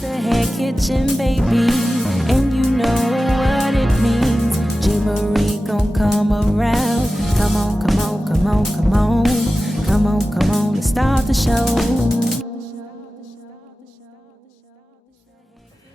It's the Hair Kitchen, baby, and you know what it means. G. Marie gon' come around. Come on, come on, come on, come on. Come on, come on, let's start the show.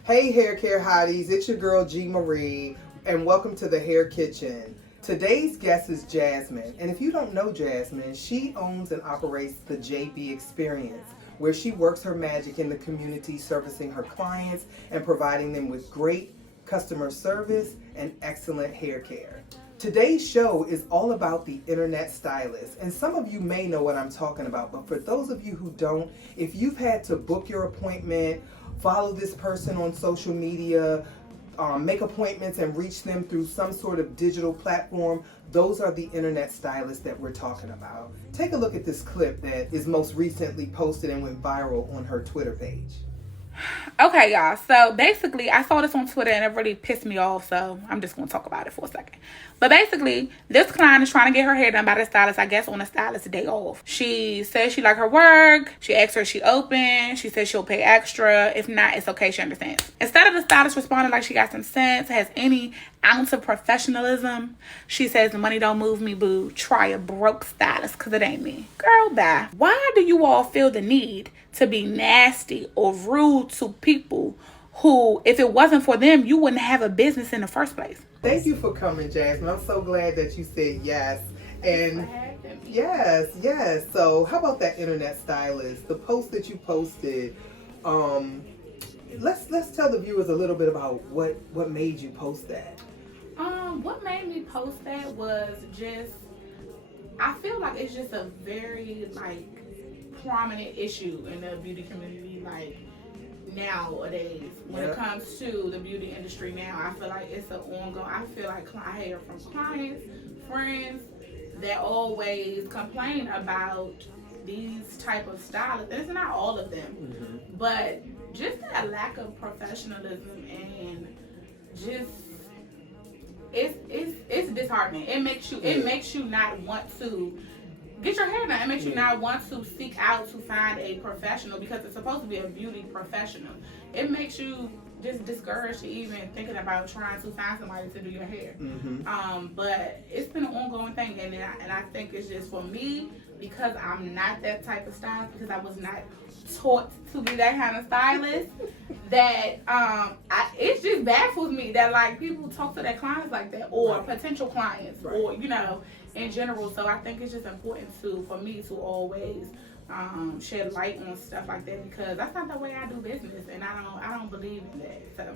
Hey hair care hotties, it's your girl G. Marie, and welcome to the Hair Kitchen. Today's guest is Jasmine, and if you don't know Jasmine, she owns and operates the jaybeexperience, where she works her magic in the community, servicing her clients and providing them with great customer service and excellent hair care. Today's show is all about the internet stylist, and some of you may know what I'm talking about, but for those of you who don't, if you've had to book your appointment, follow this person on social media, make appointments and reach them through some sort of digital platform, those are the internet stylists that we're talking about. Take a look at this clip that is most recently posted and went viral on her Twitter page. Okay, y'all. So basically, I saw this on Twitter and it really pissed me off. So I'm just going to talk about it for a second. But basically, this client is trying to get her hair done by the stylist, I guess, on a stylist day off. She says she like her work. She asks her if she open. She says she'll pay extra. If not, it's okay. She understands. Instead of the stylist responding like she got some sense, has any ounce of professionalism, she says, the money don't move me, boo. Try a broke stylist, because it ain't me. Girl, bye. Why do you all feel the need to be nasty or rude to people who, if it wasn't for them, you wouldn't have a business in the first place? Thank you for coming, Jasmine. I'm so glad that you said yes. And yes. So how about that internet stylist? The post that you posted, let's tell the viewers a little bit about what made you post that. What made me post that was just, I feel like it's just a very prominent issue in the beauty community nowadays when it comes to the beauty industry now. I feel like it's an ongoing, I feel like I hear from clients, friends that always complain about these type of stylists, and it's not all of them, but just that lack of professionalism and just it's disheartening. It makes you not want to get your hair done. It makes you not want to seek out to find a professional because it's supposed to be a beauty professional. It makes you just discouraged even thinking about trying to find somebody to do your hair. But it's been an ongoing thing, and I think it's just for me, because I'm not that type of stylist, because I was not taught to be that kind of stylist, that it just baffles me that people talk to their clients like that, or potential clients, or in general. So I think it's just important for me to always shed light on stuff like that, because that's not the way I do business, and I don't believe in that. So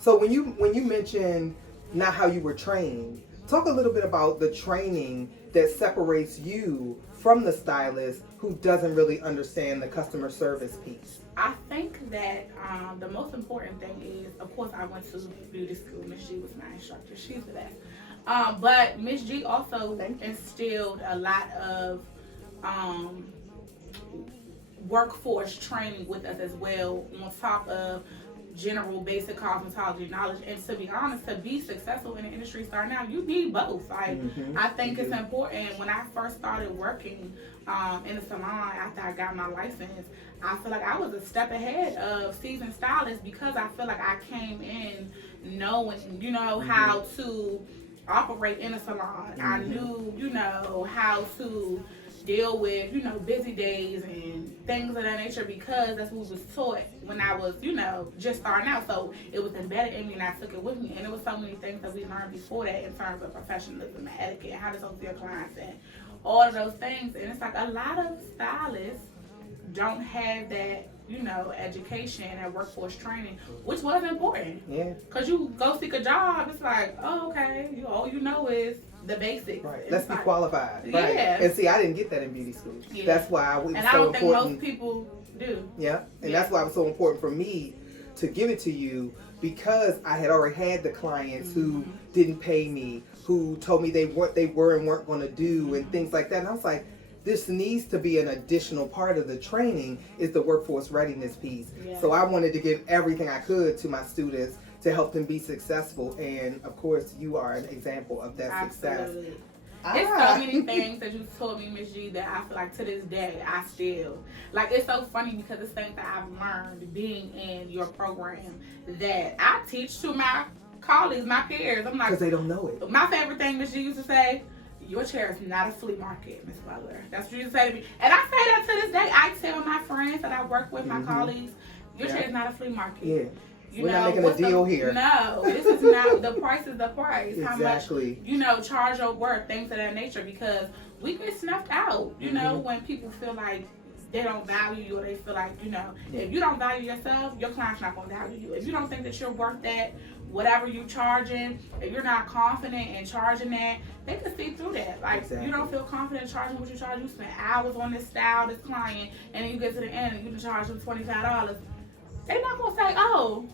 So when you mention not how you were trained, talk a little bit about the training that separates you from the stylist who doesn't really understand the customer service piece. I think that the most important thing is, of course, I went to beauty school. Miss G was my instructor. She's the best. But Miss G also instilled a lot of workforce training with us as well, on top of general basic cosmetology knowledge. And to be honest, to be successful in the industry starting out, you need both. I think it's important. When I first started working in the salon after I got my license, I feel like I was a step ahead of seasoned stylists, because I feel like I came in knowing, how to operate in a salon. I knew, how to deal with, busy days and things of that nature, because that's what was taught when I was, just starting out. So it was embedded in me, and I took it with me. And there was so many things that we learned before that in terms of professionalism and etiquette, how to talk to your clients, and all of those things. And it's like a lot of stylists don't have that, education and workforce training, which was important. Yeah. Because you go seek a job, it's like, oh, okay, all you know is the basics. Right. Let's be qualified. Right. Yeah. And see, I didn't get that in beauty school. Yeah. That's why it was so important. And I don't think most people do. Yeah. And that's why it was so important for me to give it to you, because I had already had the clients who didn't pay me, who told me what they were and weren't going to do, and things like that. And I was like, this needs to be an additional part of the training, is the workforce readiness piece. Yeah. So I wanted to give everything I could to my students to help them be successful. And of course, you are an example of that success. It's so many things that you told me, Miss G, that I feel like to this day I still like. It's so funny because it's things that I've learned being in your program that I teach to my colleagues, my peers. I'm like, because they don't know it. My favorite thing Miss G used to say, your chair is not a flea market, Miss Butler. That's what you used to say to me. And I say that to this day. I tell my friends that I work with, my colleagues, your chair is not a flea market. Yeah. You We're know, not making a deal here. No, this is not, the price is the price. Exactly. How much, charge your worth, things of that nature, because we get snuffed out, you know, when people feel like they don't value you, or they feel like, if you don't value yourself, your client's not going to value you. If you don't think that you're worth that, whatever you're charging, if you're not confident in charging that, they can see through that. Like, you don't feel confident in charging what you charge. You spend hours on this style, this client, and then you get to the end and you can charge them $25. They're not going to say, oh,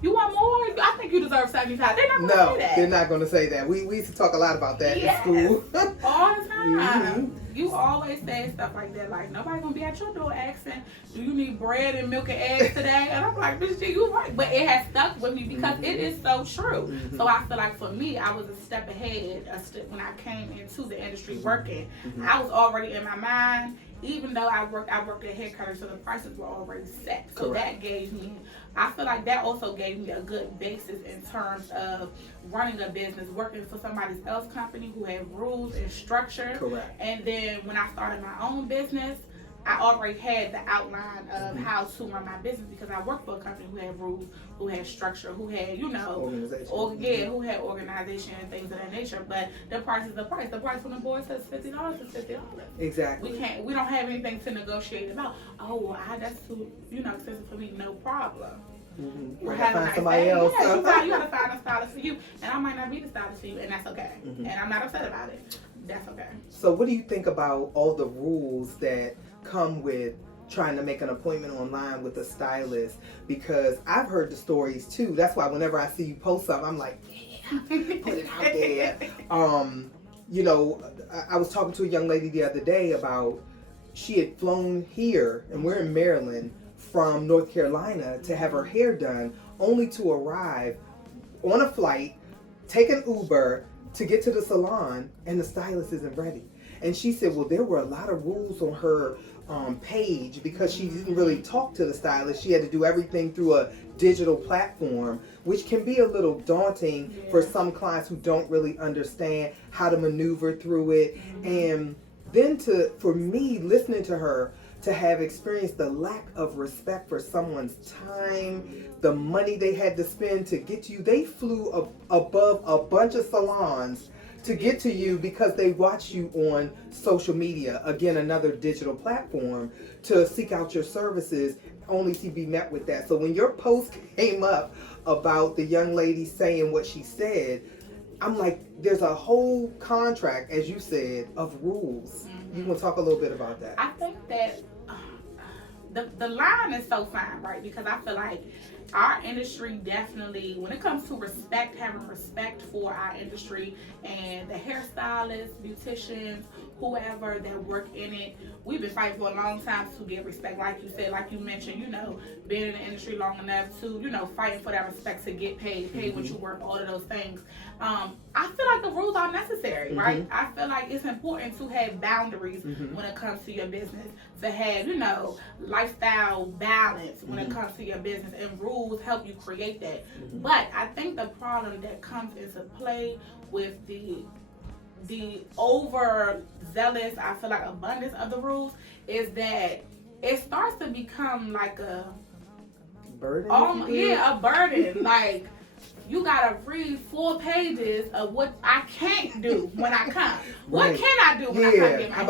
you want more? I think you deserve $75. They're not going to say that. They're not going to say that. We used to talk a lot about that in school. All the time. You always say stuff like that. Like, nobody going to be at your door asking, do you need bread and milk and eggs today? And I'm like, bitch, you right. But it has stuck with me because it is so true. So I feel like for me, I was a step ahead when I came into the industry working. I was already in my mind. Even though I worked at Hair Kytchen, so the prices were already set. So that gave me, I feel like that also gave me a good basis in terms of running a business, working for somebody else's company who had rules and structure. Correct. And then when I started my own business, I already had the outline of how to run my business because I worked for a company who had rules, who had structure, who had, organization. Who had organization and things of that nature. But the price is the price. The price when the board says $50 is $50. Exactly. We don't have anything to negotiate about. Oh, well, that's too, expensive for me. No problem. We're going to find somebody else. Yeah, you got to find a stylist for you. And I might not be the stylist for you, and that's okay. And I'm not upset about it. That's okay. So what do you think about all the rules that come with trying to make an appointment online with a stylist? Because I've heard the stories too. That's why whenever I see you post something, I'm like, yeah, put it out there. I was talking to a young lady the other day about she had flown here, and we're in Maryland, from North Carolina to have her hair done, only to arrive on a flight, take an Uber to get to the salon, and the stylist isn't ready. And she said, well, there were a lot of rules on her page because she didn't really talk to the stylist. She had to do everything through a digital platform, which can be a little daunting for some clients who don't really understand how to maneuver through it. And then for me, listening to her, to have experienced the lack of respect for someone's time, the money they had to spend to get to you. They flew above a bunch of salons to get to you because they watch you on social media, again, another digital platform, to seek out your services, only to be met with that. So when your post came up about the young lady saying what she said, I'm like, there's a whole contract, as you said, of rules. You want to talk a little bit about that? I think that the line is so fine, right? Because I feel like our industry definitely, when it comes to respect, having respect for our industry and the hairstylists, beauticians, whoever that work in it, we've been fighting for a long time to get respect. Like you said, like you mentioned, being in the industry long enough to, fighting for that respect to get paid what you work, all of those things. I feel like the rules are necessary, right? I feel like it's important to have boundaries when it comes to your business, to have, lifestyle balance when it comes to your business, and rules help you create that. But I think the problem that comes into play with the overzealous, I feel like, abundance of the rules is that it starts to become like a burden. A burden. Like, you gotta read 4 pages of what I can't do when I come. What can I do when I come get my How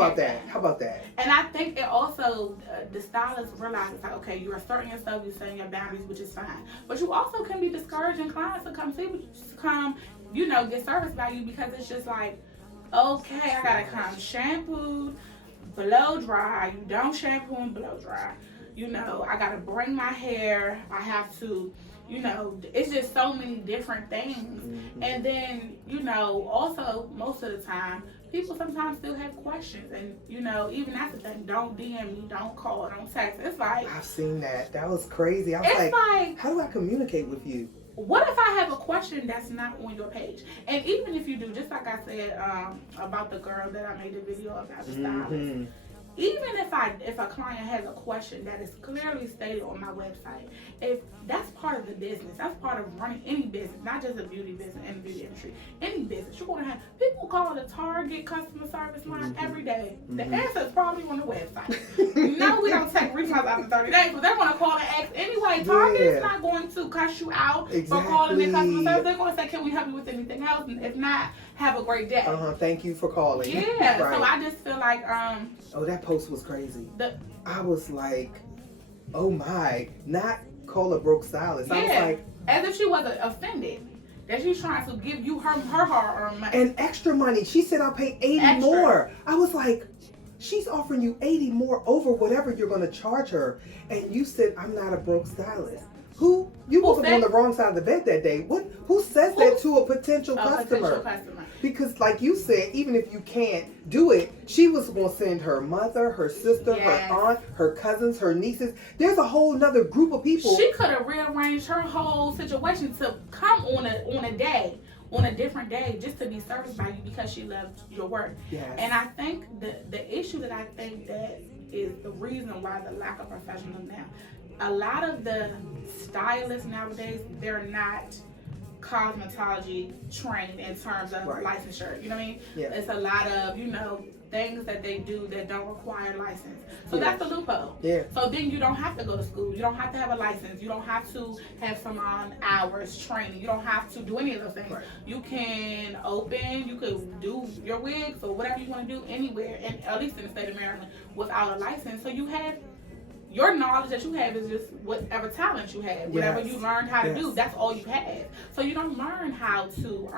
about that? And I think it also, the stylists realize it's like, okay, you're asserting yourself, you're setting your boundaries, which is fine. But you also can be discouraging clients to come see you, get service by you, because it's just like, okay, I gotta come shampooed, blow dry. You don't shampoo and blow dry. I gotta bring my hair. I have to, it's just so many different things. And then, also most of the time, people sometimes still have questions. And, even that's the thing. Don't DM me, don't call, don't text. It's like, I've seen that. That was crazy. I was like, how do I communicate with you? what if I have a question that's not on your page? And even if you do, just like I said about the girl that I made the video about, the stylist. Even if a client has a question that is clearly stated on my website, if that's part of the business, that's part of running any business, not just a beauty business and the beauty industry, any business, you're going to have people call the Target customer service line every day. The answer is probably on the website. No, we don't take refunds after 30 days, but they're going to call and ask anyway. Target is not going to cuss you out for calling their customer service. They're going to say, can we help you with anything else? And if not, have a great day. Thank you for calling. Yeah. Right. So I just feel like oh, that post was crazy. I was like, oh my, not call a broke stylist. I was like, as if she wasn't offended that she's trying to give you her hard-earned money. And extra money. She said I'll pay 80 more. I was like, she's offering you 80 more over whatever you're going to charge her. And you said I'm not a broke stylist. You woke up on the wrong side of the bed that day. Who says that to a potential customer? Because like you said, even if you can't do it, she was going to send her mother, her sister, her aunt, her cousins, her nieces. There's a whole nother group of people. She could have rearranged her whole situation to come on a different day, just to be serviced by you because she loved your work. Yes. And I think the issue that I think that is the reason why the lack of professionalism now. A lot of the stylists nowadays, they're not cosmetology trained in terms of licensure. You know what I mean? Yeah. It's a lot of, things that they do that don't require license. So that's the loophole. Yeah. So then you don't have to go to school. You don't have to have a license. You don't have to have some hours training. You don't have to do any of those things. Right. You can you could do your wigs or whatever you want to do anywhere, and at least in the state of Maryland, without a license. So you have your knowledge that you have is just whatever talent you have. Whatever you learned how to do, that's all you have. So you don't learn how to,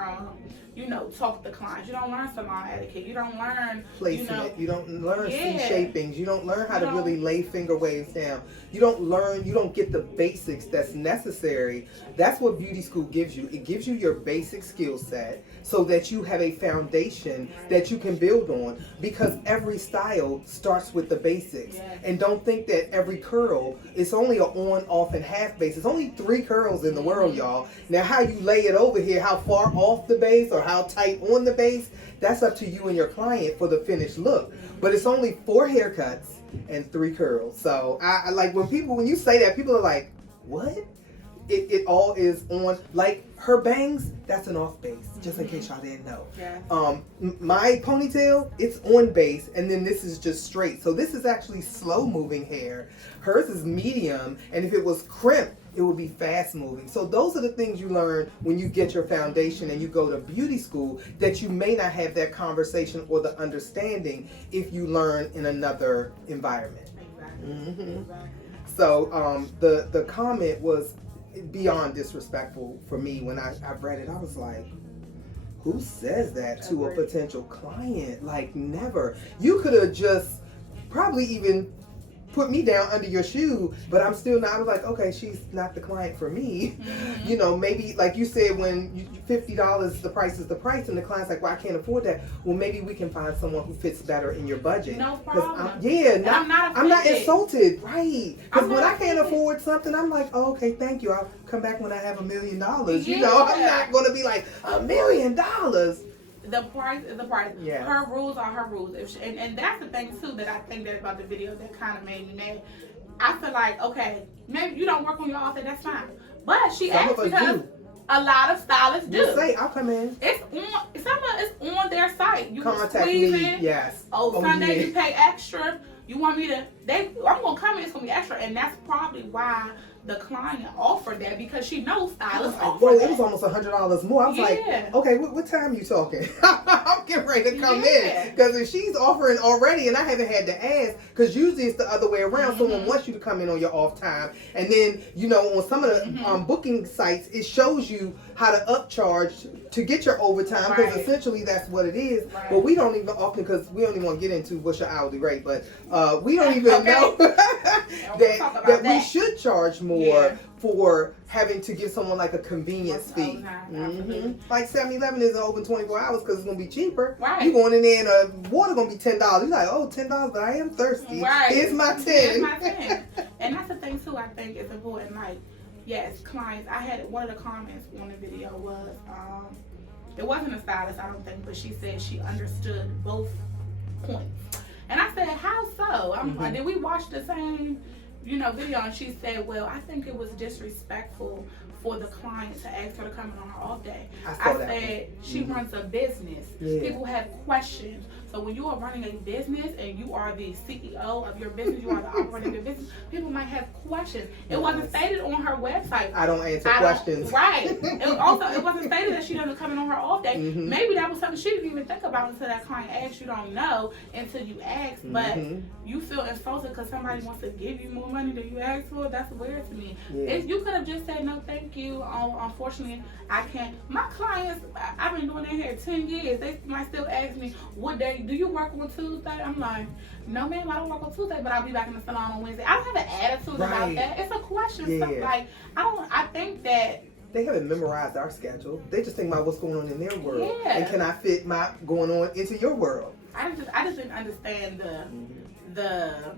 talk to clients. You don't learn salon etiquette. You don't learn placement. You don't learn C-shapings. You don't learn how to really lay finger waves down. You don't get the basics that's necessary. That's what beauty school gives you. It gives you your basic skill set so that you have a foundation that you can build on, because every style starts with the basics. Yes. And don't think that every curl is only an on, off, and half base. It's only 3 curls in the world, y'all. Now, how you lay it over here, how far off the base or how tight on the base, that's up to you and your client for the finished look. But it's only 4 haircuts and 3 curls. So I like when you say that, people are like, what? It all is on, like her bangs, that's an off base, just in case y'all didn't know. Yeah. My ponytail, it's on base, and then this is just straight. So this is actually slow moving hair. Hers is medium, and if it was crimped, it would be fast moving. So those are the things you learn when you get your foundation and you go to beauty school, that you may not have that conversation or the understanding if you learn in another environment. Exactly. So the comment was beyond disrespectful for me. When I read it, I was like, who says that to a potential client? Like, never. You could have just probably even put me down under your shoe, but I'm still not. I was like, okay, she's not the client for me. Maybe like you said, when $50, the price is the price, and the client's like, well, I can't afford that. Well, maybe we can find someone who fits better in your budget. No problem. I'm not insulted, right? Because when I can't afford something, I'm like, oh, okay, thank you. I'll come back when I have $1 million. I'm not going to be like $1 million. The price is the price. Yeah. Her rules are her rules. And that's the thing too that I think that about the video that kind of made me mad. I feel like, okay, maybe you don't work on your outfit, that's fine. But she asked because a lot of stylists do. You say, I'll come in. It's on their site. You contact me. Yes. Sunday you pay extra. You want me to? I'm gonna come in. It's gonna be extra, and that's probably why the client offered that, because she knows stylists offer that. It was almost $100 more. I was like, okay, what time are you talking? I'm getting ready to come in, because if she's offering already, and I haven't had to ask, because usually it's the other way around. Someone wants you to come in on your off time, and then on some of the booking sites, it shows you how to upcharge to get your overtime, because essentially that's what it is. Right. But we don't even often, because we don't even want to get into what's your hourly rate, but we don't even know that we should charge more for having to give someone like a convenience fee. Like 7-Eleven isn't open 24 hours because it's going to be cheaper. Right. You going in there and water going to be $10. You're like, oh, $10, but I am thirsty. Right. Here's my 10. Here's my 10. And that's the thing too, I think it's important. Like, yes, clients. I had one of the comments on the video was, it wasn't a stylist, I don't think, but she said she understood both points. And I said, how so? I'm like, did we watch the same, video? And she said, well, I think it was disrespectful for the client to ask her to come in on her off day. I said, she runs a business. People have questions. So when you are running a business and you are the CEO of your business, you are the operator of your business, people might have questions. It wasn't stated on her website. I don't answer questions. Right. It wasn't stated that she doesn't come in on her off day. Maybe that was something she didn't even think about until that client asked. You don't know until you ask. But you feel insulted because somebody wants to give you more money than you asked for. That's weird to me. If you could have just said, no, thank you. Unfortunately, I can't. My clients, I've been doing it here 10 years. They might still ask me, what day do you work on Tuesday? I'm like, no ma'am, I don't work on Tuesday, but I'll be back in the salon on Wednesday. I don't have an attitude about that. It's a question. Stuff like, I think that they haven't memorized our schedule. They just think about what's going on in their world. And can I fit my going on into your world? I just didn't understand the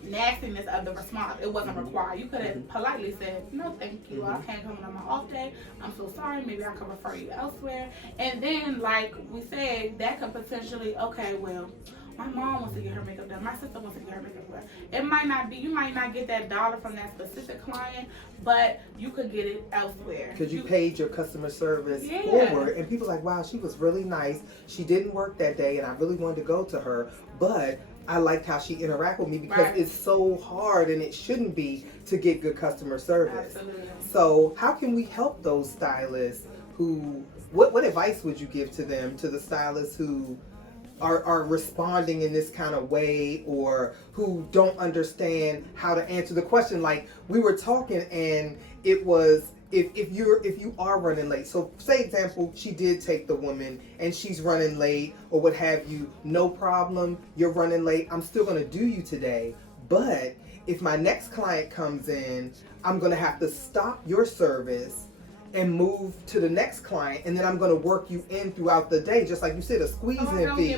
nastiness of the response. It wasn't required. You could have politely said, no thank you, I can't come on my off day, I'm so sorry, maybe I can refer you elsewhere. And then, like we said, that could potentially, okay, well, my mom wants to get her makeup done, my sister wants to get her makeup done. It might not be, you might not get that dollar from that specific client, but you could get it elsewhere. Because you paid your customer service forward, and people are like, wow, she was really nice, she didn't work that day, and I really wanted to go to her, but I liked how she interacted with me, because it's so hard, and it shouldn't be, to get good customer service. Absolutely. So how can we help those stylists who, what advice would you give to them, to the stylists who are responding in this kind of way, or who don't understand how to answer the question? Like, we were talking, and it was, if you are running late, so say example, she did take the woman and she's running late or what have you, no problem, you're running late, I'm still going to do you today, but if my next client comes in, I'm going to have to stop your service and move to the next client, and then I'm going to work you in throughout the day, just like you said, a squeeze-in fee.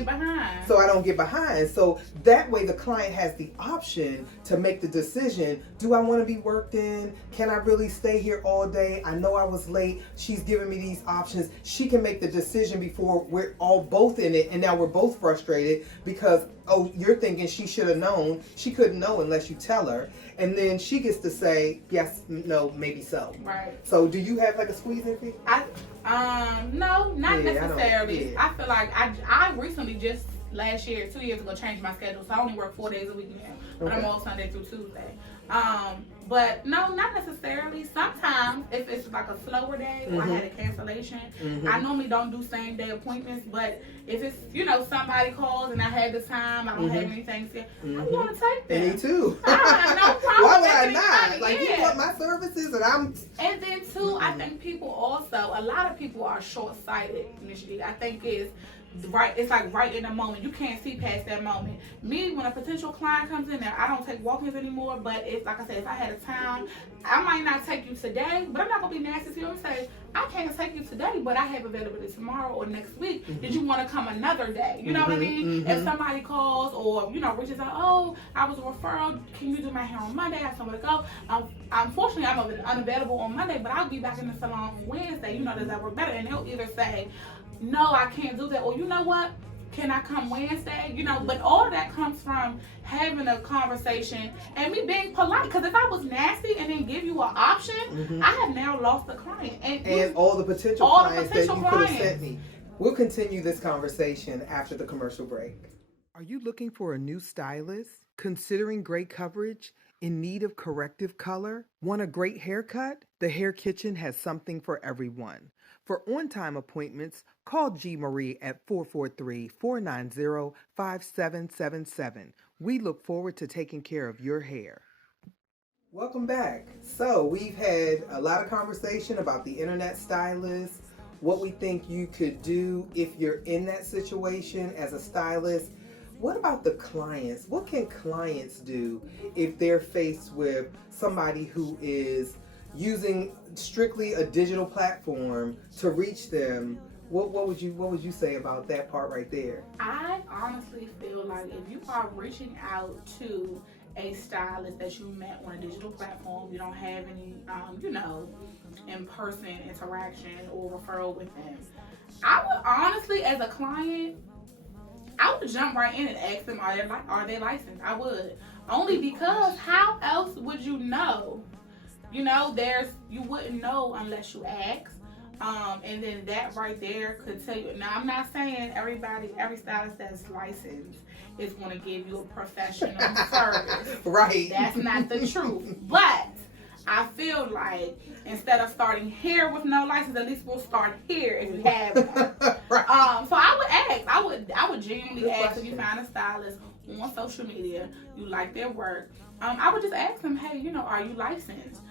So I don't get behind. So that way the client has the option to make the decision, do I want to be worked in? Can I really stay here all day? I know I was late. She's giving me these options. She can make the decision before we're all both in it, and now we're both frustrated because, oh, you're thinking she should have known. She couldn't know unless you tell her. And then she gets to say, yes, no, maybe so. Right. So do you have like a squeeze-in fee? No, not necessarily. I feel like I recently, just last year, 2 years ago, changed my schedule. So I only work 4 days a week now. But I'm off Sunday through Tuesday. But no, not necessarily. Sometimes if it's like a slower day or I had a cancellation, I normally don't do same day appointments. But if it's, somebody calls and I had the time, I don't have anything to say, I'm going to take them. Me too. I don't have no problem. Why would I not? Money. Like, you want my services and I'm... And then too, I think people also, a lot of people are short-sighted initially. I think it's like right in the moment. You can't see past that moment. Me, when a potential client comes in there, I don't take walk-ins anymore, but it's like I said, if I had a time, I might not take you today, but I'm not going to be nasty to you and say, I can't take you today, but I have availability tomorrow or next week. Did you want to come another day? You know what I mean? If somebody calls or, reaches out, oh, I was a referral, can you do my hair on Monday? I have somewhere to go. Unfortunately, I'm unavailable on Monday, but I'll be back in the salon on Wednesday. Does that work better? And they'll either say, no, I can't do that, or you know what? Can I come Wednesday? But all of that comes from having a conversation and me being polite. Because if I was nasty and then give you an option, I have now lost the client. And all the potential clients that you could have sent me. We'll continue this conversation after the commercial break. Are you looking for a new stylist? Considering great coverage? In need of corrective color? Want a great haircut? The Hair Kitchen has something for everyone. For on-time appointments, call G. Marie at 443-490-5777. We look forward to taking care of your hair. Welcome back. So we've had a lot of conversation about the internet stylist, what we think you could do if you're in that situation as a stylist. What about the clients? What can clients do if they're faced with somebody who is using strictly a digital platform to reach them? What would you say about that part right there? I honestly feel like if you are reaching out to a stylist that you met on a digital platform, you don't have any, in-person interaction or referral with them, I would honestly, as a client, I would jump right in and ask them, are they licensed? I would. Only because how else would you know? You wouldn't know unless you ask. And then that right there could tell you. Now, I'm not saying every stylist that's licensed is going to give you a professional service. Right. That's not the truth. But I feel like instead of starting here with no license, at least we'll start here if you have one. Right. So I would ask. I would genuinely ask if you find a stylist on social media, you like their work. I would just ask them, hey, are you licensed?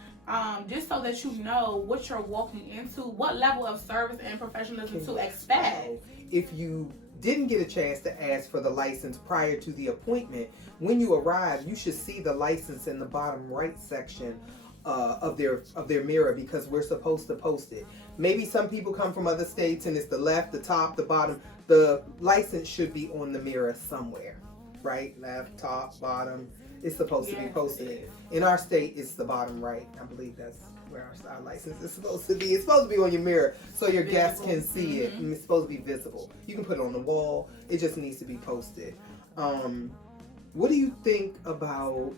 Just so that you know what you're walking into, what level of service and professionalism to expect. If you didn't get a chance to ask for the license prior to the appointment, when you arrive, you should see the license in the bottom right section of their mirror, because we're supposed to post it. Maybe some people come from other states and it's the left, the top, the bottom. The license should be on the mirror somewhere, right? Left, top, bottom. It's supposed to be posted. In our state, it's the bottom right. I believe that's where our license is supposed to be. It's supposed to be on your mirror so your guests can see it. And it's supposed to be visible. You can put it on the wall. It just needs to be posted. What do you think about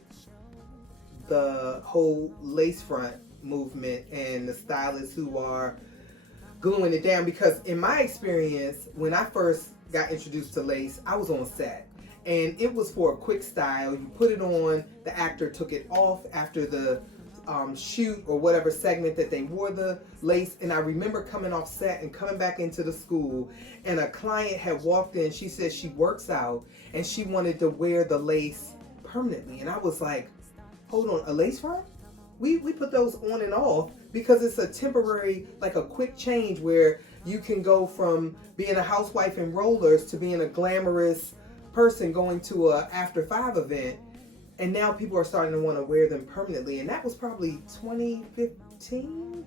the whole lace front movement and the stylists who are gluing it down? Because in my experience, when I first got introduced to lace, I was on set. And it was for a quick style. You put it on, the actor took it off after the shoot or whatever segment that they wore the lace. And I remember coming off set and coming back into the school, and a client had walked in. She said she works out and she wanted to wear the lace permanently. And I was like, hold on, a lace front? We put those on and off because it's a temporary, like a quick change where you can go from being a housewife in rollers to being a glamorous person going to a after 5 event, and now people are starting to want to wear them permanently. And that was probably 2015,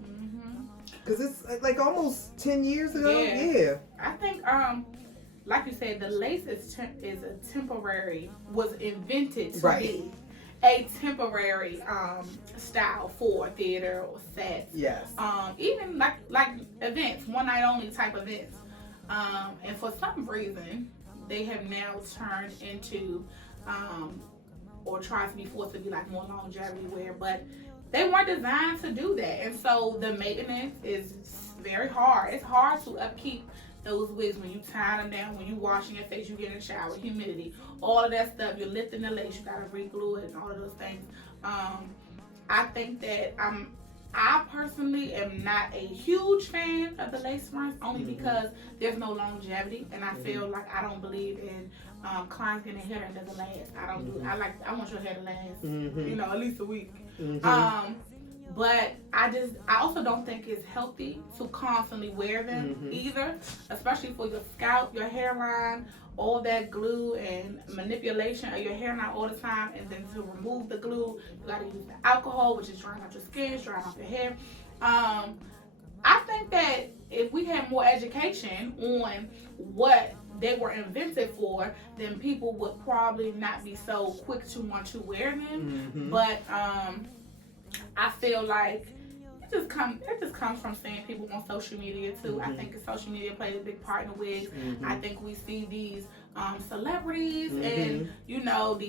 because it's like almost 10 years ago. Yeah. I think like you said, the lace is a temporary, was invented to be a temporary style for theater or sets. Yes. Even like events, one night only type events. And for some reason, they have now turned into, or try to be forced to be like more longevity wear, but they weren't designed to do that. And so the maintenance is very hard. It's hard to upkeep those wigs when you tie them down, when you washing your face, you get in the shower, humidity, all of that stuff. You're lifting the lace, you gotta re-glue it and all of those things. I think that I personally am not a huge fan of the lace fronts, only because there's no longevity, and I feel like I don't believe in clients getting hair that doesn't last. I don't do. I want your hair to last, at least a week. But I also don't think it's healthy to constantly wear them either, especially for your scalp, your hairline, all that glue and manipulation of your hairline all the time. And then to remove the glue, you got to use the alcohol, which is drying out your skin, it's drying off your hair. I think that if we had more education on what they were invented for, then people would probably not be so quick to want to wear them. But I feel like it just comes from seeing people on social media too. I think social media plays a big part in the wigs. I think we see these celebrities and these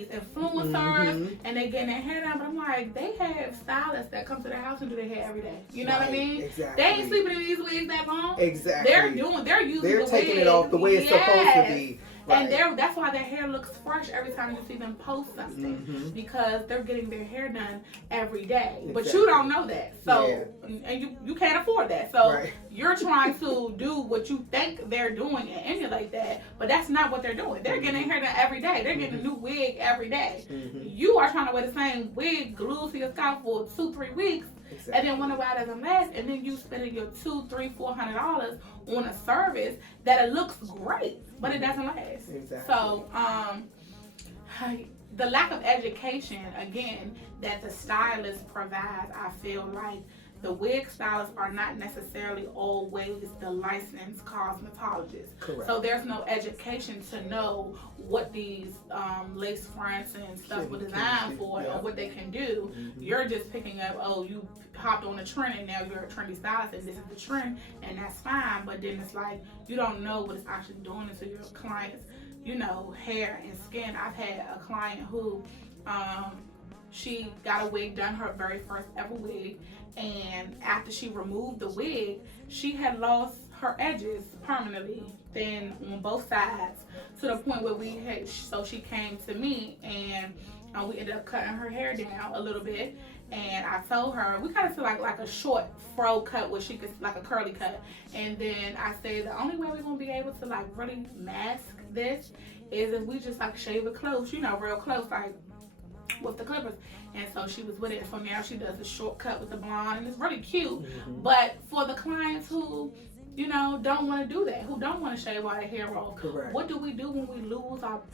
influencers and they getting their hair done, but I'm like, they have stylists that come to their house and do their hair every day. You know what I mean? Exactly. They ain't sleeping in these wigs that long. Exactly. They're using taking it off the way it's supposed to be. Right. And that's why their hair looks fresh every time you see them post something, because they're getting their hair done every day. Exactly. But you don't know that, so and you can't afford that. So you're trying to do what you think they're doing and emulate that, but that's not what they're doing. They're getting their hair done every day. They're getting a new wig every day. You are trying to wear the same wig glued to your scalp for 2-3 weeks. Exactly. And then wonder why it doesn't last, and then you spending your $200, $300, $400 on a service that it looks great, but it doesn't last. Exactly. So the lack of education again that the stylist provides, I feel like the wig stylists are not necessarily always the licensed cosmetologists. Correct. So there's no education to know what these lace fronts and stuff were designed for, or what they can do. You're just picking up, oh, you hopped on a trend and now you're a trendy stylist and this is the trend, and that's fine. But then it's like you don't know what it's actually doing to your clients, hair and skin. I've had a client who she got a wig done, her very first ever wig, and after she removed the wig, she had lost her edges permanently, then on both sides, to the point where so she came to me, and we ended up cutting her hair down a little bit. And I told her, we kind of feel like a short fro cut where she could, like a curly cut. And then I said, the only way we're going to be able to like really mask this is if we just like shave it close, real close, like with the clippers. And so she was with it. So now she does the short cut with the blonde, and it's really cute. But for the clients who don't want to do that, who don't want to shave all their hair off. Correct. What do we do when we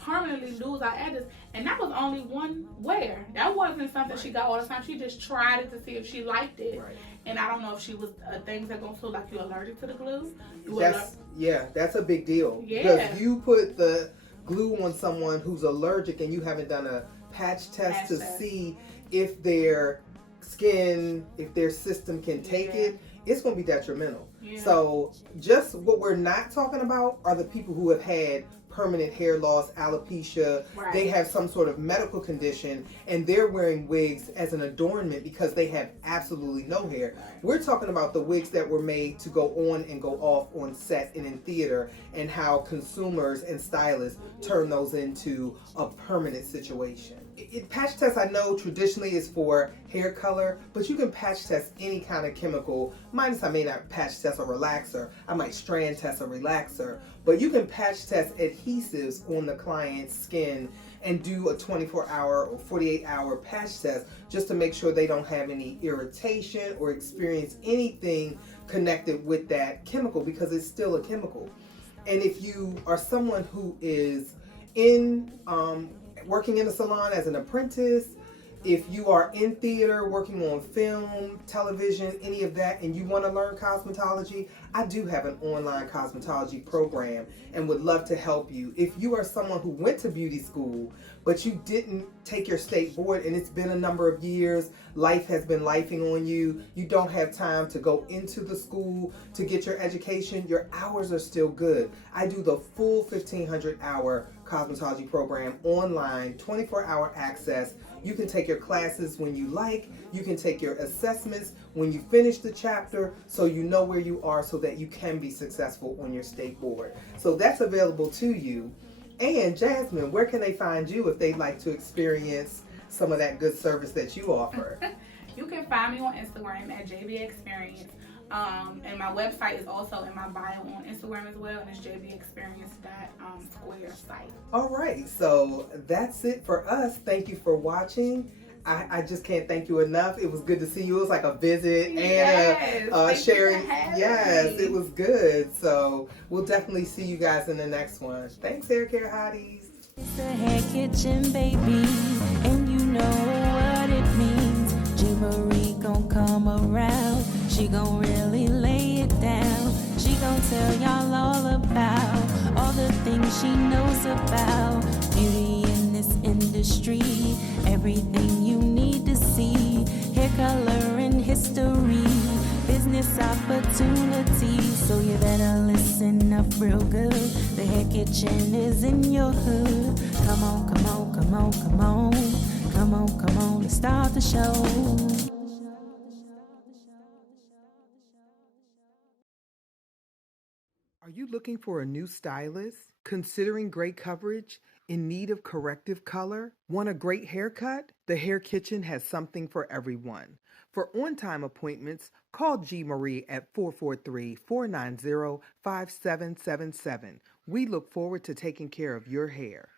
permanently lose our edges? And that was only one wear. That wasn't something she got all the time. She just tried it to see if she liked it. Right. And I don't know if she was things that gonna feel like you're allergic to the glue. That's a big deal. Yeah. Because you put the glue on someone who's allergic and you haven't done a patch test to see if their skin, if their system can take it, it's going to be detrimental. Yeah. So just what we're not talking about are the people who have had permanent hair loss, alopecia. Right. They have some sort of medical condition and they're wearing wigs as an adornment because they have absolutely no hair. Right. We're talking about the wigs that were made to go on and go off on set and in theater, and how consumers and stylists turn those into a permanent situation. Patch test, I know traditionally is for hair color, but you can patch test any kind of chemical. Minus I may not patch test a relaxer. I might strand test a relaxer. But you can patch test adhesives on the client's skin and do a 24-hour or 48-hour patch test just to make sure they don't have any irritation or experience anything connected with that chemical, because it's still a chemical. And if you are someone who is working in a salon as an apprentice, if you are in theater, working on film, television, any of that, and you want to learn cosmetology, I do have an online cosmetology program and would love to help you. If you are someone who went to beauty school, but you didn't take your state board and it's been a number of years, life has been lifing on you, you don't have time to go into the school to get your education, your hours are still good. I do the full 1,500-hour cosmetology program online, 24-hour access. You can take your classes when you like. You can take your assessments when you finish the chapter, so you know where you are so that you can be successful on your state board. So that's available to you. And Jasmine, where can they find you if they'd like to experience some of that good service that you offer? You can find me on Instagram at jaybeexperience. And my website is also in my bio on Instagram as well, and it's jaybeexperience.square site. All right, so that's it for us. Thank you for watching. I just can't thank you enough. It was good to see you. It was like a visit and sharing. Yes, it was good. So we'll definitely see you guys in the next one. Thanks, Hair Care Hotties. It's the Hair Kitchen, baby, and you know what it means. Jay gon' come around. She gon' really lay it down. She gon' tell y'all all about all the things she knows about beauty in this industry. Everything you need to see, hair color and history, business opportunities. So you better listen up real good. The Hair Kitchen is in your hood. Come on, come on, come on, come on. Come on, come on, let's start the show. Are you looking for a new stylist? Considering great coverage? In need of corrective color? Want a great haircut? The Hair Kitchen has something for everyone. For on-time appointments, call G. Marie at 443-490-5777. We look forward to taking care of your hair.